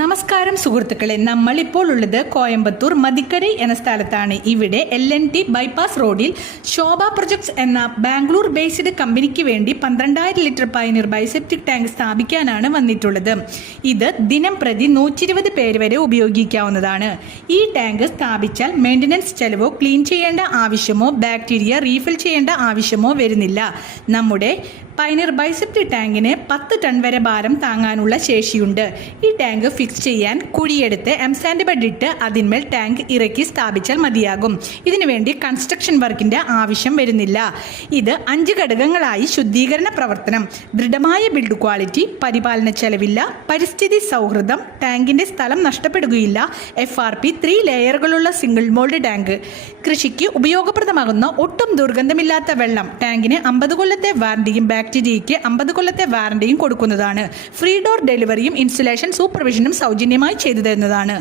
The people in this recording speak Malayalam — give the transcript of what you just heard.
നമസ്കാരം സുഹൃത്തുക്കളെ, നമ്മളിപ്പോൾ ഉള്ളത് കോയമ്പത്തൂർ മതിക്കരൈ എന്ന സ്ഥലത്താണ്. ഇവിടെ LNT ബൈപ്പാസ് റോഡിൽ ശോഭ പ്രൊജക്ട്സ് എന്ന ബാംഗ്ലൂർ ബേസ്ഡ് കമ്പനിക്ക് വേണ്ടി 12,000 ലിറ്റർ പയനീർ ബൈസെപ്റ്റിക് ടാങ്ക് സ്ഥാപിക്കാനാണ് വന്നിട്ടുള്ളത്. ഇത് ദിനം പ്രതി 120 പേര് വരെ ഉപയോഗിക്കാവുന്നതാണ്. ഈ ടാങ്ക് സ്ഥാപിച്ചാൽ മെയിൻ്റനൻസ് ചെലവോ ക്ലീൻ ചെയ്യേണ്ട ആവശ്യമോ ബാക്ടീരിയ റീഫിൽ ചെയ്യേണ്ട ആവശ്യമോ വരുന്നില്ല. നമ്മുടെ പയനീർ ബൈസെപ്റ്റിക് ടാങ്കിന് 10 ടൺ വരെ ഭാരം താങ്ങാനുള്ള ശേഷിയുണ്ട്. ഈ ടാങ്ക് ഫിക്സ് ചെയ്യാൻ കുഴിയെടുത്ത് എംസാൻഡ് ബെഡ് ഇട്ട് അതിന്മേൽ ടാങ്ക് ഇറക്കി സ്ഥാപിച്ചാൽ മതിയാകും. ഇതിനുവേണ്ടി കൺസ്ട്രക്ഷൻ വർക്കിൻ്റെ ആവശ്യം വരുന്നില്ല. ഇത് 5 ഘടകങ്ങളായി ശുദ്ധീകരണ പ്രവർത്തനം, ദൃഢമായ ബിൽഡ് ക്വാളിറ്റി, പരിപാലന ചെലവില്ല, പരിസ്ഥിതി സൗഹൃദം, ടാങ്കിൻ്റെ സ്ഥലം നഷ്ടപ്പെടുകയില്ല, FRP 3 ലെയറുകളുള്ള സിംഗിൾ മോൾഡ് ടാങ്ക്, കൃഷിക്ക് ഉപയോഗപ്രദമാകുന്ന ഒട്ടും ദുർഗന്ധമില്ലാത്ത വെള്ളം, ടാങ്കിന് 50 കൊല്ലത്തെ വാറണ്ടിയും ബാക്ടീരിയയ്ക്ക് 50 കൊല്ലത്തെ വാറണ്ടിയും കൊടുക്കുന്നതാണ്. ഫ്രീ ഡോർ ഡെലിവറിയും ഇൻസ്റ്റലേഷൻ സൂപ്പർവിഷനും സൗജന്യമായി ചെയ്തു തരുന്നതാണ്.